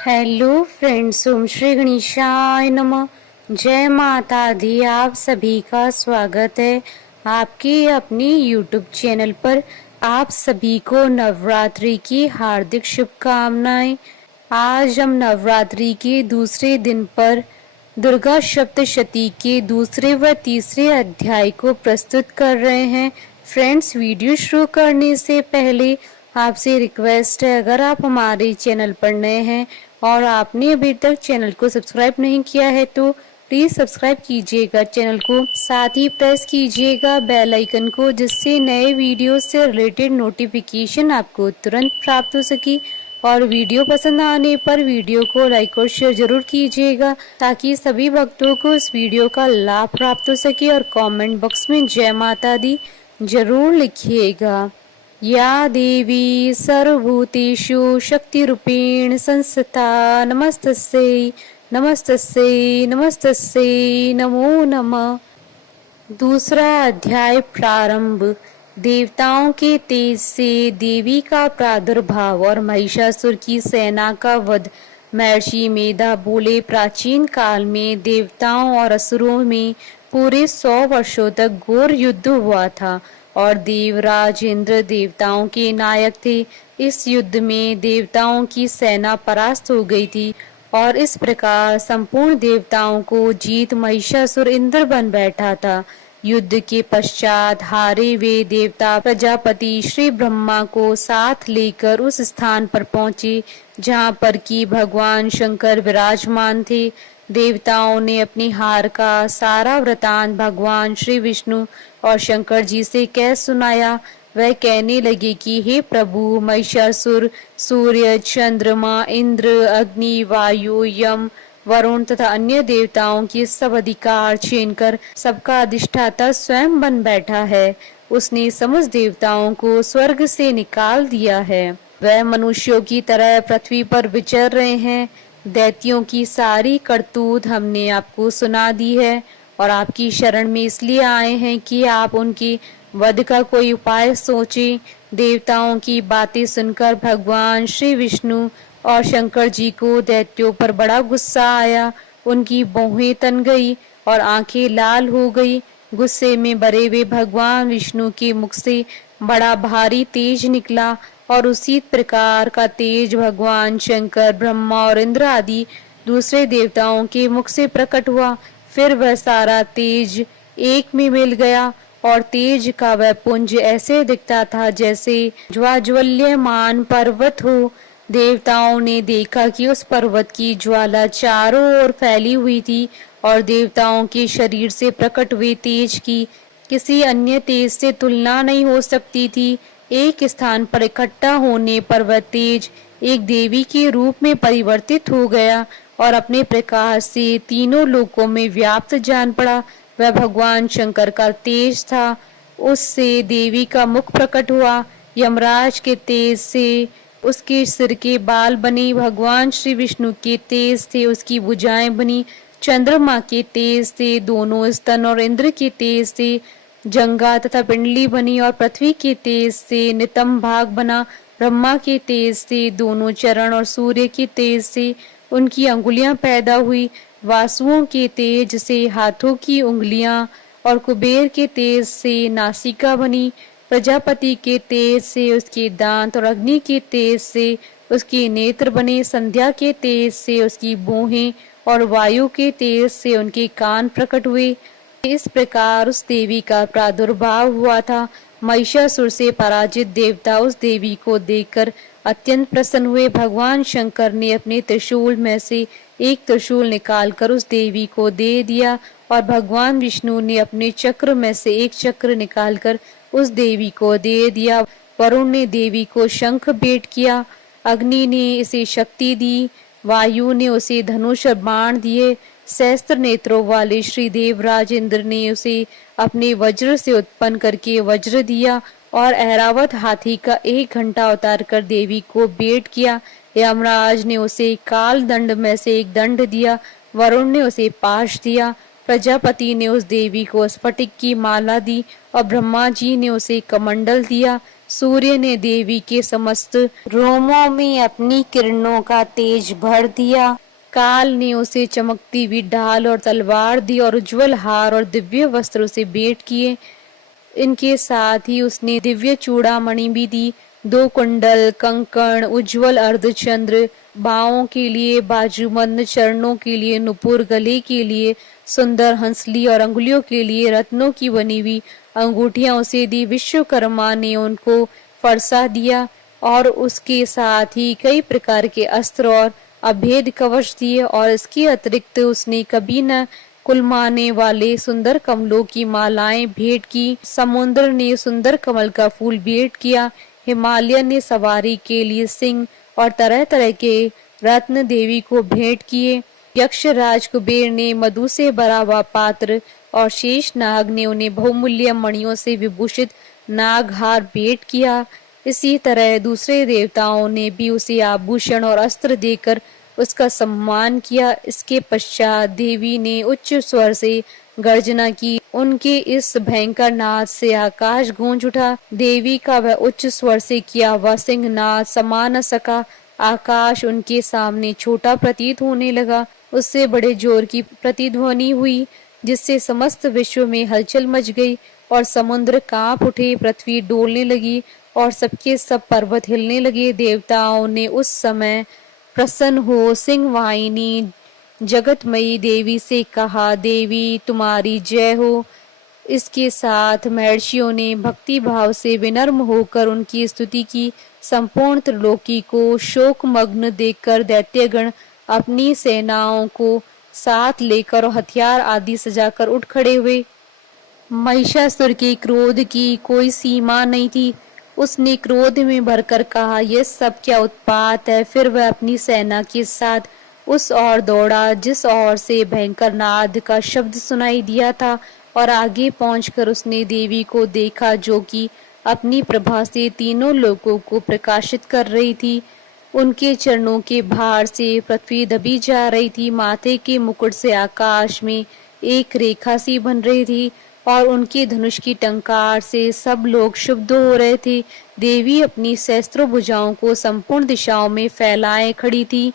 Hello friends, ओम श्री गणेशाय नमः। जय माता दी। आप सभी का स्वागत है आपकी अपनी यूट्यूब चैनल पर। आप सभी को नवरात्रि की हार्दिक शुभकामनाएं। आज हम नवरात्रि के दूसरे दिन पर दुर्गा सप्तशती के दूसरे व तीसरे अध्याय को प्रस्तुत कर रहे हैं। फ्रेंड्स, वीडियो शुरू करने से पहले आपसे रिक्वेस्ट है, अगर आप हमारे चैनल पर नए हैं और आपने अभी तक चैनल को सब्सक्राइब नहीं किया है तो प्लीज सब्सक्राइब कीजिएगा चैनल को, साथ ही प्रेस कीजिएगा बेल आइकन को, जिससे नए वीडियो से रिलेटेड नोटिफिकेशन आपको तुरंत प्राप्त हो सके। और वीडियो पसंद आने पर वीडियो को लाइक और शेयर जरूर कीजिएगा, ताकि सभी भक्तों को इस वीडियो का लाभ प्राप्त हो सके। और कमेंट बॉक्स में जय माता दी जरूर लिखिएगा। या देवी सर्वभूतेषु शक्तिरूपेण संस्थिता नमस्तस्यै नमस्तस्यै नमस्तस्यै नमो नमः। दूसरा अध्याय प्रारंभ। देवताओं के तेज से देवी का प्रादुर्भाव और महिषासुर की सेना का वध। महर्षि मेधा बोले, प्राचीन काल में देवताओं और असुरों में पूरे 100 वर्षों तक घोर युद्ध हुआ था और देवराज इंद्र देवताओं के नायक थे। इस युद्ध में देवताओं की सेना परास्त हो गई थी और इस प्रकार संपूर्ण देवताओं को जीत महिषासुर इंद्र बन बैठा था। युद्ध के पश्चात हारे वे देवता प्रजापति श्री ब्रह्मा को साथ लेकर उस स्थान पर पहुंचे जहां पर कि भगवान शंकर विराजमान थे। देवताओं ने अपनी हार का सारा वृतांत भगवान श्री विष्णु और शंकर जी से कह सुनाया। वह कहने लगे कि हे प्रभु, महिषासुर सूर्य, चंद्रमा, इंद्र, अग्नि, वायु, यम, वरुण तथा अन्य देवताओं की सब अधिकार छीनकर सबका अधिष्ठाता स्वयं बन बैठा है। उसने समस्त देवताओं को स्वर्ग से निकाल दिया है। वह मनुष्यों की तरह पृथ्वी पर विचर रहे हैं। दैत्यों की सारी करतूत हमने आपको सुना दी है और आपकी शरण में इसलिए आए हैं कि आप उनके वध का कोई उपाय सोचें। देवताओं की बातें सुनकर भगवान श्री विष्णु और शंकर जी को दैत्यों पर बड़ा गुस्सा आया। उनकी भौहें तन गई और आंखें लाल हो गई। गुस्से में भरे हुए भगवान विष्णु के मुख से बड़ा भारी तेज निकला और उसी प्रकार का तेज भगवान शंकर, ब्रह्मा और इंद्र आदि दूसरे देवताओं के मुख से प्रकट हुआ। फिर वह सारा तेज एक में मिल गया और तेज का वह पुंज ऐसे दिखता था जैसे ज्वाज्वल्यमान पर्वत हो। देवताओं ने देखा कि उस पर्वत की ज्वाला चारों ओर फैली हुई थी और देवताओं के शरीर से प्रकट हुए तेज की किसी अन्य तेज से तुलना नहीं हो सकती थी। एक स्थान पर इकट्ठा होने पर वह तेज एक देवी के रूप में परिवर्तित हो गया और अपने प्रकाश से तीनों लोकों में व्याप्त जान पड़ा। वह भगवान शंकर का तेज था। उससे देवी का मुख प्रकट हुआ। यमराज के तेज से उसके सिर के बाल बने। भगवान श्री विष्णु के तेज से उसकी भुजाएं बनी। चंद्रमा के तेज से दोनों स्तन और इंद्र के तेज से जंगा तथा पिंडली बनी और पृथ्वी के तेज से नितंब भाग बना। ब्रह्मा के तेज से दोनों चरण और सूर्य के तेज से उनकी अंगुलियां पैदा हुई। वासुओं के तेज से हाथों की उंगलियां और कुबेर के तेज से नासिका बनी। प्रजापति के तेज से उसके दांत और अग्नि के तेज से उसके नेत्र बने। संध्या के तेज से उसकी भौहें और वायु के तेज से उनके कान प्रकट हुए। इस प्रकार उस देवी का प्रादुर्भाव हुआ था। महिषासुर से पराजित देवता उस देवी को देखकर अत्यंत प्रसन्न हुए। भगवान शंकर ने अपने त्रिशूल में से एक त्रिशूल निकालकर उस देवी को दे दिया और भगवान विष्णु ने अपने चक्र में से एक चक्र निकालकर उस देवी को दे दिया। वरुण ने देवी को शंख भेंट किया। अग्नि ने इसे शक्ति दी। वायु ने उसे धनुष और बाण दिए। सहस्त्र नेत्रों वाले श्री देवराज इंद्र ने उसे अपने वज्र से उत्पन्न करके वज्र दिया और ऐरावत हाथी का एक घंटा उतार कर देवी को भेंट किया। यमराज ने उसे काल दंड में से एक दंड दिया। वरुण ने उसे पाश दिया। प्रजापति ने उस देवी को स्फटिक की माला दी और ब्रह्मा जी ने उसे कमंडल दिया। सूर्य ने देवी के समस्त रोमों में अपनी किरणों का तेज भर दिया। काल ने उसे चमकती हुई ढाल और तलवार दी और उज्जवल हार और दिव्य वस्त्र उसे भेंट किए। इनके साथ ही उसने दिव्य चूड़ामणि भी दी, 2 कुंडल, कंकण, उज्जवल अर्धचंद्र, बाहों के लिए बाजूबंद, चरणों के लिए नुपुर, गले के लिए सुंदर हंसली और अंगुलियों के लिए रत्नों की बनी हुई अंगूठियां उसे दी। विश्वकर्मा ने उनको फरसा दिया और उसके साथ ही कई प्रकार के अस्त्र और अभेद कवच दिए, और इसके अतिरिक्त उसने कभी न कुलमाने वाले सुंदर कमलों की मालाएं भेंट की। समुद्र ने सुंदर कमल का फूल भेंट किया। हिमालय ने सवारी के लिए सिंह और तरह तरह के रत्न देवी को भेंट किए। यक्ष राज कुबेर ने मधु से भरा हुआ पात्र और शेष नाग ने उन्हें बहुमूल्य मणियों से विभूषित नागहार भेंट किया। इसी तरह दूसरे देवताओं ने भी उसे आभूषण और अस्त्र देकर उसका सम्मान किया। इसके पश्चात देवी ने उच्च स्वर से गर्जना की। उनके इस भयंकर नाद से आकाश गूंज उठा। देवी का वह उच्च स्वर से किया हुआ सिंहनाद समा न सका। आकाश उनके सामने छोटा प्रतीत होने लगा। उससे बड़े जोर की प्रतिध्वनि हुई, जिससे समस्त विश्व में हलचल मच गई और समुद्र कांप उठे, पृथ्वी डोलने लगी और सबके सब पर्वत हिलने लगे। देवताओं ने उस समय प्रसन्न हो सिंहवाहिनी जगतमयी देवी से कहा, देवी तुम्हारी जय हो। इसके साथ महर्षियों ने भक्ति भाव से विनम्र होकर उनकी स्तुति की। संपूर्ण त्रिलोकी को शोकमग्न देखकर दैत्यगण अपनी सेनाओं को साथ लेकर और हथियार आदि सजाकर उठ खड़े हुए। महिषासुर के क्रोध की कोई सीमा नहीं थी। उसने क्रोध में भरकर कहा, यह सब क्या उत्पात है। फिर वह अपनी सेना के साथ उस ओर दौड़ा जिस ओर से भयंकर नाद का शब्द सुनाई दिया था, और आगे पहुंचकर उसने देवी को देखा जो कि अपनी प्रभा से तीनों लोकों को प्रकाशित कर रही थी। उनके चरणों के भार से पृथ्वी दबी जा रही थी। माथे के मुकुट से आकाश में एक रेखा सी बन रही थी और उनके धनुष की टंकार से सब लोग शुद्ध हो रहे थे। देवी अपनी सहस्त्रों भुजाओं को संपूर्ण दिशाओं में फैलाए खड़ी थी।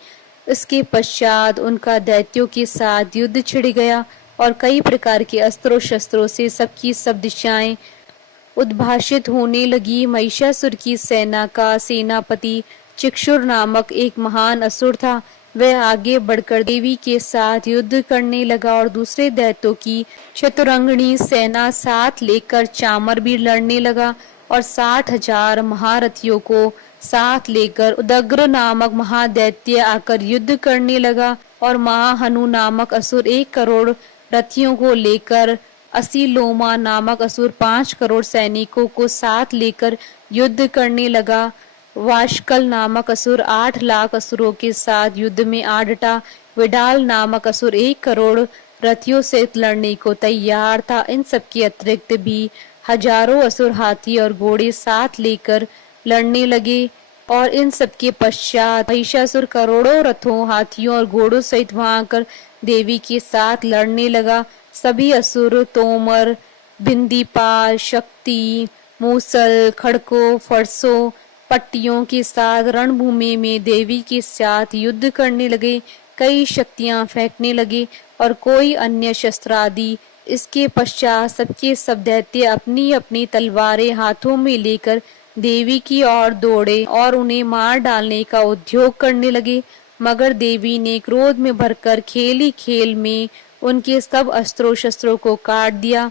इसके पश्चात उनका दैत्यों के साथ युद्ध छिड़ गया और कई प्रकार के अस्त्रों शस्त्रों से सबकी सब दिशाएं उद्भाषित होने लगी। महिषासुर की सेना का सेनापति चिक्षुर नामक एक महान असुर था। वह आगे बढ़कर देवी के साथ युद्ध करने लगा और दूसरे दैत्यों की चतुरंगणी सेना साथ लेकर चामर भी लड़ने लगा और 60,000 महारथियों को साथ लेकर उदग्र नामक महादैत्य आकर युद्ध करने लगा और महाहनु नामक असुर 1 करोड़ रथियों को लेकर, असीलोमा नामक असुर 5 करोड़ सैनिकों को साथ लेकर युद्ध करने लगा। वाशकल नामक असुर 8 लाख असुरों के साथ युद्ध में आ डटा। विडाल नामक असुर 1 करोड़ रथियों से लड़ने को तैयार था। इन सबके अतिरिक्त भी हजारों असुर हाथी और घोड़े साथ लेकर लड़ने लगे और इन सबके पश्चात महिषासुर करोड़ों रथों, हाथियों और घोड़ों सहित वहां आकर देवी के साथ लड़ने लगा। सभी असुर तोमर, बिंदीपाल, शक्ति, मूसल, खड़कों, फरसों, पट्टियों के साथ रणभूमि में देवी के साथ युद्ध करने लगे। कई शक्तियां फेंकने लगे और कोई अन्य शस्त्र आदि। इसके पश्चात सबके सब दैत्य अपनी अपनी तलवारें हाथों में लेकर देवी की ओर दौड़े और उन्हें मार डालने का उद्योग करने लगे। मगर देवी ने क्रोध में भरकर खेल ही खेल में उनके सब अस्त्रों शस्त्रों को काट दिया।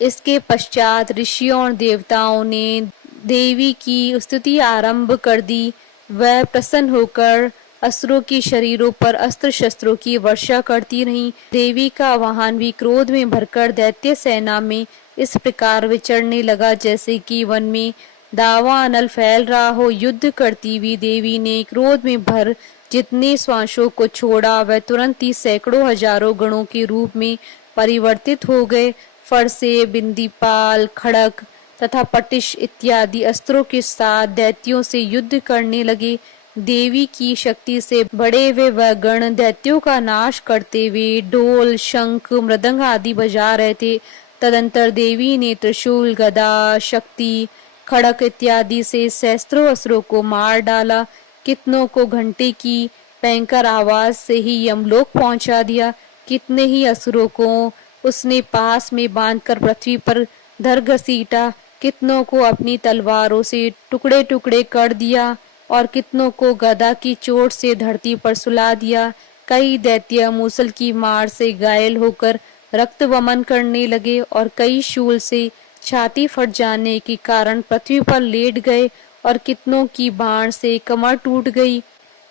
इसके पश्चात ऋषियों और देवताओं ने देवी की स्तुति आरंभ कर दी। वह प्रसन्न होकर असुरों के शरीरों पर अस्त्र शस्त्रों की वर्षा करती रहीं। देवी का वाहन भी क्रोध में भरकर दैत्य सेना में इस प्रकार विचरने लगा जैसे कि वन में दावानल फैल रहा हो। युद्ध करती हुई देवी ने क्रोध में भर जितने श्वासों को छोड़ा वह तुरंत ही सैकड़ों हजारों गणों के रूप में परिवर्तित हो गए। फरसे, बिंदीपाल, खड़क तथा पटिश इत्यादि अस्त्रों के साथ दैत्यों से युद्ध करने लगे। देवी की शक्ति से बड़े हुए वह गण दैत्यों का नाश करते हुए ढोल, शंख, मृदंग आदि बजा रहे थे। तदंतर देवी ने त्रिशूल, गदा, शक्ति, खड़क इत्यादि से सहस्त्रों असुरों को मार डाला। कितनों को घंटे की भयंकर आवाज से ही यमलोक पहुंचा दिया। कितने ही असुरों को उसने पास में बांधकर पृथ्वी पर धर घसीटा। कितनों को अपनी तलवारों से टुकड़े टुकड़े कर दिया और कितनों को गदा की चोट से धरती पर सुला दिया। कई दैत्य मूसल की मार से घायल होकर रक्त वमन करने लगे और कई शूल से छाती फट जाने के कारण पृथ्वी पर लेट गए और कितनों की बाण से कमर टूट गई।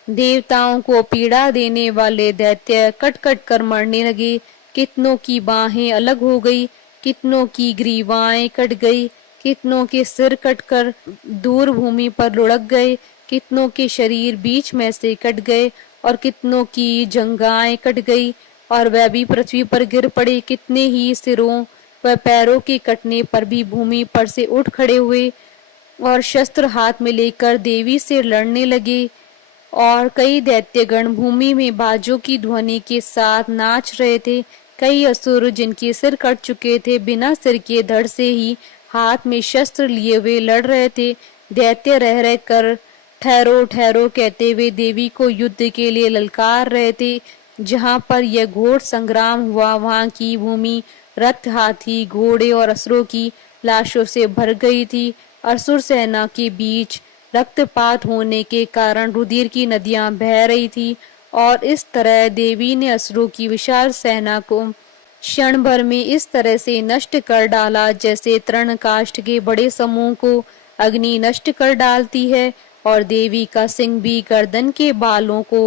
देवताओं को पीड़ा देने वाले दैत्य कट कट कर मरने लगे। कितनों की बाहें अलग हो गई, कितनों की ग्रीवाएं कट गई, कितनों के सिर कटकर दूर भूमि पर लुढ़क गए, कितनों के शरीर बीच में से कट गए और कितनों की जंघाएं कट गई और वह भी पृथ्वी पर गिर पड़े। कितने ही सिरों व पैरों के कटने पर भी भूमि पर से उठ खड़े हुए और शस्त्र हाथ में लेकर देवी से लड़ने लगे। और कई दैत्यगण भूमि में बाजों की ध्वनि के साथ नाच रहे थे। कई असुर जिनके सिर कट चुके थे बिना सिर के धड़ से ही हाथ में शस्त्र लिए हुए लड़ रहे थे। दैत्य रह रह कर ठहरो ठहरो कहते हुए देवी को युद्ध के लिए ललकार रहे थे। जहां पर यह घोर संग्राम हुआ वहां की भूमि रथ, हाथी, घोड़े और असुरों की लाशों से भर गई थी। असुर सेना के बीच रक्तपात होने के कारण रुधिर की नदियां बह रही थी और इस तरह देवी ने असुरों की विशाल सेना को क्षण भर में इस तरह से नष्ट कर डाला जैसे तृणकाष्ठ के बड़े समूह को अग्नि नष्ट कर डालती है। और देवी का सिंह भी गर्दन के बालों को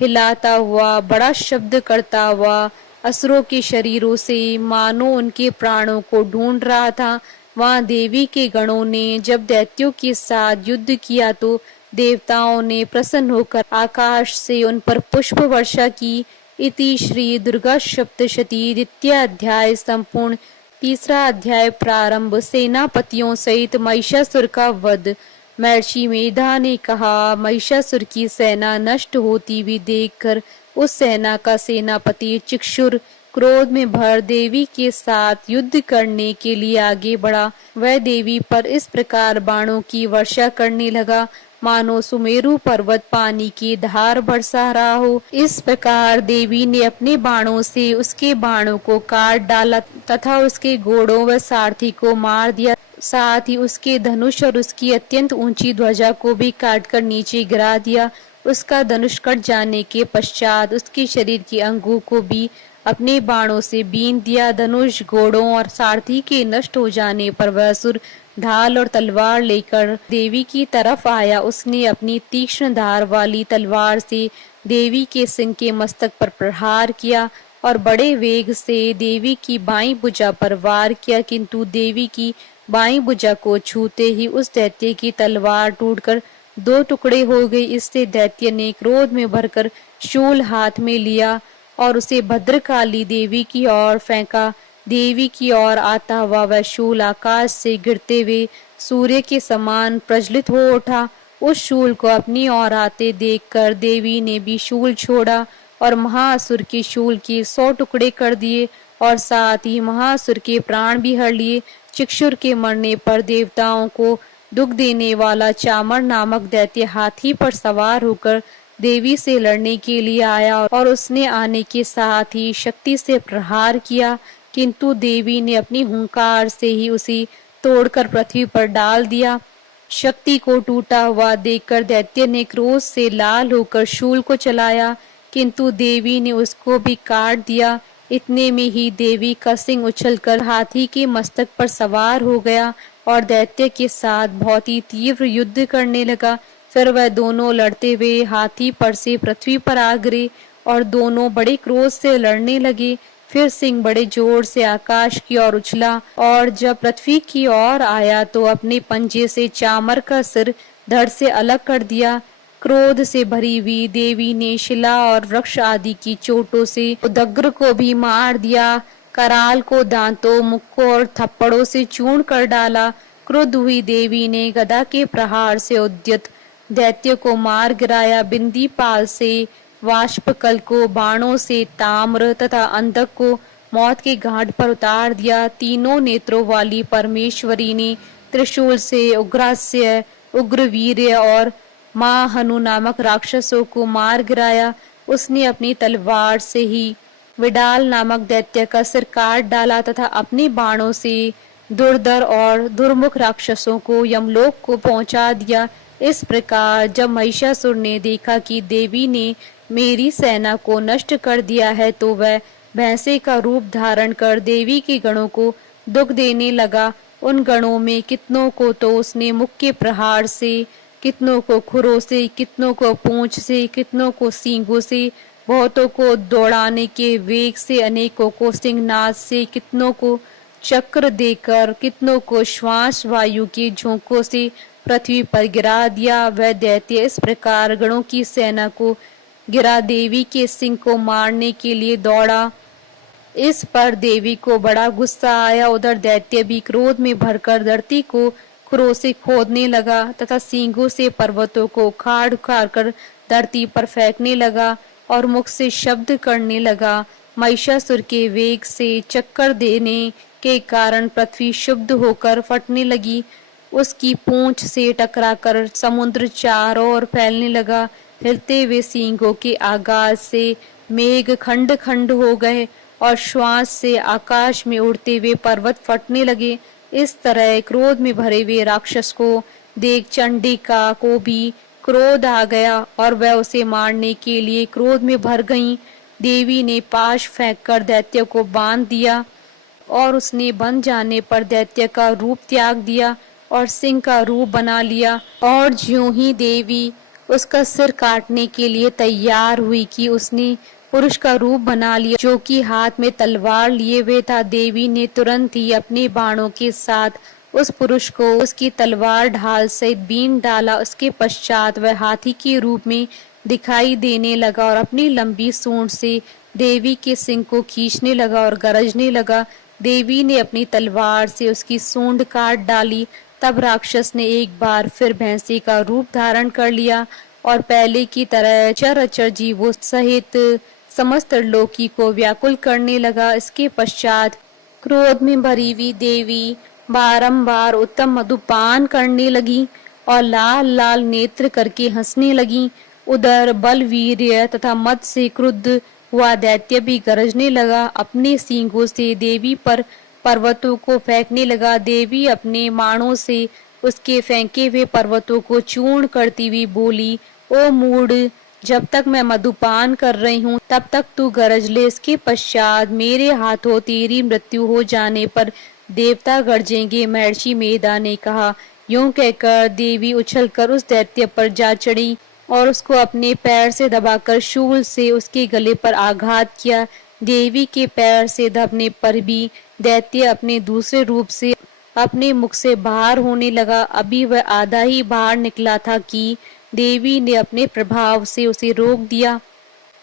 हिलाता हुआ बड़ा शब्द करता हुआ असुरों के शरीरों से मानो उनके प्राणों को ढूंढ रहा था। वहां देवी के गणों ने जब दैत्यों के साथ युद्ध किया तो देवताओं ने प्रसन्न होकर आकाश से उन पर पुष्प वर्षा की। इति श्री दुर्गा सप्तशती द्वितीय अध्याय संपूर्ण। तीसरा अध्याय प्रारंभ। सेनापतियों सहित महिषासुर का वध। महर्षि मेधा ने कहा, महिषासुर की सेना नष्ट होती हुई देखकर उस सेना का सेनापति चिक्षुर क्रोध में भर देवी के साथ युद्ध करने के लिए आगे बढ़ा। वह देवी पर इस प्रकार बाणों की वर्षा करने लगा मानो सुमेरु पर्वत पानी की धार बरसा रहा हो। इस प्रकार देवी ने अपने बाणों से उसके बाणों को काट डाला तथा उसके घोड़ों व सारथी को मार दिया। साथ ही उसके धनुष और उसकी अत्यंत ऊंची ध्वजा को भी काटकर नीचे गिरा दिया। उसका धनुष कट जाने के पश्चात उसके शरीर के अंगों को भी अपने बाणों से बीन दिया। धनुष, घोड़ों और सारथी के नष्ट हो जाने पर वह असुर ढाल और तलवार लेकर देवी की तरफ आया। उसने अपनी तीक्ष्ण धार वाली तलवार से देवी के सिंह के मस्तक पर प्रहार किया और बड़े वेग से देवी की बाईं भुजा पर वार किया, किंतु देवी की बाईं भुजा को छूते ही उस दैत्य की तलवार टूटकर दो टुकड़े हो गई। इससे दैत्य ने क्रोध में भरकर शूल हाथ में लिया और उसे भद्रकाली देवी की ओर फेंका। देवी की ओर आता हुआ वह शूल आकाश से गिरते हुए सूर्य के समान प्रज्वलित हो उठा। उस शूल को अपनी ओर आते देखकर देवी ने भी शूल छोड़ा और महाअसुर के शूल के 100 टुकड़े कर दिए और साथ ही महाअसुर के प्राण भी हर लिए। चिक्षुर के मरने पर देवताओं को दुख देने वाला चामर नामक दैत्य हाथी पर सवार होकर देवी से लड़ने के लिए आया और उसने आने के साथ ही शक्ति से प्रहार किया, किंतु देवी ने अपनी हुंकार से ही उसे तोड़कर पृथ्वी पर डाल दिया। शक्ति को टूटा हुआ देखकर दैत्य ने क्रोध से लाल होकर शूल को चलाया, किंतु देवी ने उसको भी काट दिया। इतने में ही देवी का सिंह उछलकर हाथी के मस्तक पर सवार हो गया और दैत्य के साथ बहुत ही तीव्र युद्ध करने लगा। फिर वह दोनों लड़ते हुए हाथी पर से पृथ्वी पर आ गिरे और दोनों बड़े क्रोध से लड़ने लगे। फिर सिंह बड़े जोर से आकाश की ओर उछला और जब पृथ्वी की ओर आया तो अपने पंजे से चामर का सिर धड़ से अलग कर दिया। क्रोध से भरी हुई देवी ने शिला और वृक्ष आदि की चोटों से उदग्र को भी मार दिया। कराल को दांतों, मुक्कों और थप्पड़ों से चूर्ण कर डाला। क्रुद्ध हुई देवी ने गदा के प्रहार से उद्यत दैत्य को मार गिराया। बिंदी पाल से वाष्पकल को, बाणों से ताम्र तथा अंधक को मौत के घाट पर उतार दिया। तीनों नेत्रों वाली परमेश्वरी ने त्रिशूल से उग्रास्य, उग्रवीर्य और महाहनु नामक राक्षसों को मार गिराया। उसने अपनी तलवार से ही विडाल नामक दैत्य का सिर काट डाला तथा अपने बाणों से दुर्धर और दुर्मुख राक्षसों को यमलोक को पहुंचा दिया। इस प्रकार जब महिषासुर ने देखा कि देवी ने मेरी सेना को नष्ट कर दिया है तो वह भैंसे का रूप धारण कर देवी के गणों को दुख देने लगा। उन गणों में कितनों को तो उसने मुक्के प्रहार से, कितनों को खुरों से, कितनों को पूंछ से, कितनों को सींगों से, बहुतों को दौड़ाने के वेग से, अनेकों को सिंहनाद से, कितनों को चक्र देकर, कितनों को श्वास वायु के झोंकों से पृथ्वी पर गिरा दिया। वह दैत्य इस प्रकार गणों की सेना को गिरा देवी के सिंह को मारने के लिए दौड़ा। इस पर देवी को बड़ा गुस्सा आया। उधर दैत्य भी क्रोध में भरकर धरती को खुरों से खोदने लगा तथा सींगों से पर्वतों को उखाड़ उखाड़ कर धरती पर फेंकने लगा और मुख से शब्द करने लगा। महिषासुर के वेग से चक्कर देने के कारण पृथ्वी शुद्ध होकर फटने लगी। उसकी पूंछ से टकराकर समुद्र चारों ओर फैलने लगा। हिलते हुए सींगों के आगाज से मेघ खंड खंड हो गए और श्वास से आकाश में उड़ते हुए पर्वत फटने लगे। इस तरह क्रोध में भरे हुए राक्षस को देख चंडिका को भी क्रोध आ गया और वह उसे मारने के लिए क्रोध में भर गईं। देवी ने पाश फेंककर दैत्य को बांध दिया और उसने बंध जाने पर दैत्य का रूप त्याग दिया और सिंह का रूप बना लिया। और ज्यों ही देवी उसका सिर काटने के लिए तैयार हुई कि उसने पुरुष का रूप बना लिया जो कि हाथ में तलवार लिए हुए था। देवी ने तुरंत ही अपने बाणों के साथ उस पुरुष को उसकी तलवार ढाल सहित बीन डाला। उसके पश्चात वह हाथी के रूप में दिखाई देने लगा और अपनी लंबी सूंड से देवी के सिंह को खींचने लगा और गरजने लगा। देवी ने अपनी तलवार से उसकी सूंड काट डाली। तब राक्षस ने एक बार फिर भैंसे का रूप धारण कर लिया और पहले की तरह चराचर जीवों सहित समस्त लोकी को व्याकुल करने लगा। इसके पश्चात क्रोध में भरी हुई देवी बारंबार उत्तम मधुपान करने लगी और लाल लाल नेत्र करके हंसने लगी। उधर बलवीर्य तथा मद से क्रुद्ध हुआ दैत्य भी गरजने लगा। अपने सींगों से देवी पर पर्वतों को फेंकने लगा। देवी अपने बाणों से उसके फेंके हुए पर्वतों को चूर्ण करती हुई बोली, ओ मूढ़, जब तक मैं मधुपान कर रही हूँ तब तक तू गरज ले। इसके पश्चात मेरे हाथों तेरी मृत्यु हो जाने पर देवता गरजेंगे। महर्षि मेधा ने कहा। यूं कहकर देवी उछलकर उस दैत्य पर जा चढ़ी और उसको अपने पैर से दबाकर शूल से उसके गले पर आघात किया। देवी के पैर से दबने पर भी दैत्य अपने दूसरे रूप से अपने मुख से बाहर होने लगा। अभी वह आधा ही बाहर निकला था कि देवी ने अपने प्रभाव से उसे रोक दिया।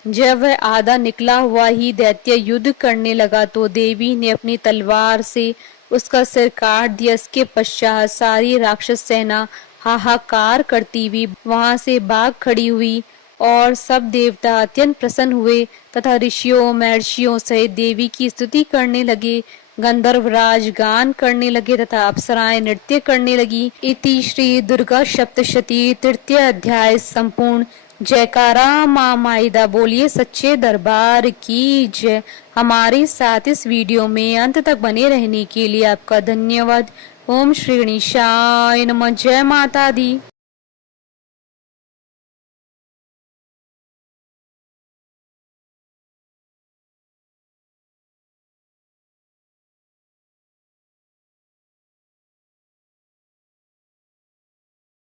जब वह आधा निकला हुआ ही दैत्य युद्ध करने लगा तो देवी ने अपनी तलवार से उसका सिर काट दिया। इसके पश्चात सारी राक्षस सेना हाहाकार करती हुई वहां से भाग खड़ी हुई और सब देवता अत्यंत प्रसन्न हुए तथा ऋषियों महर्षियों सहित देवी की स्तुति करने लगे। गंधर्वराज गान करने लगे तथा अप्सराएं नृत्य करने लगी। इति श्री दुर्गा सप्तशती तृतीय अध्याय संपूर्ण। जयकारा माँ माइदा बोलिए सच्चे दरबार की जय। हमारे साथ इस वीडियो में अंत तक बने रहने के लिए आपका धन्यवाद। ओम श्री गणेशाय नमः। जय माता दी।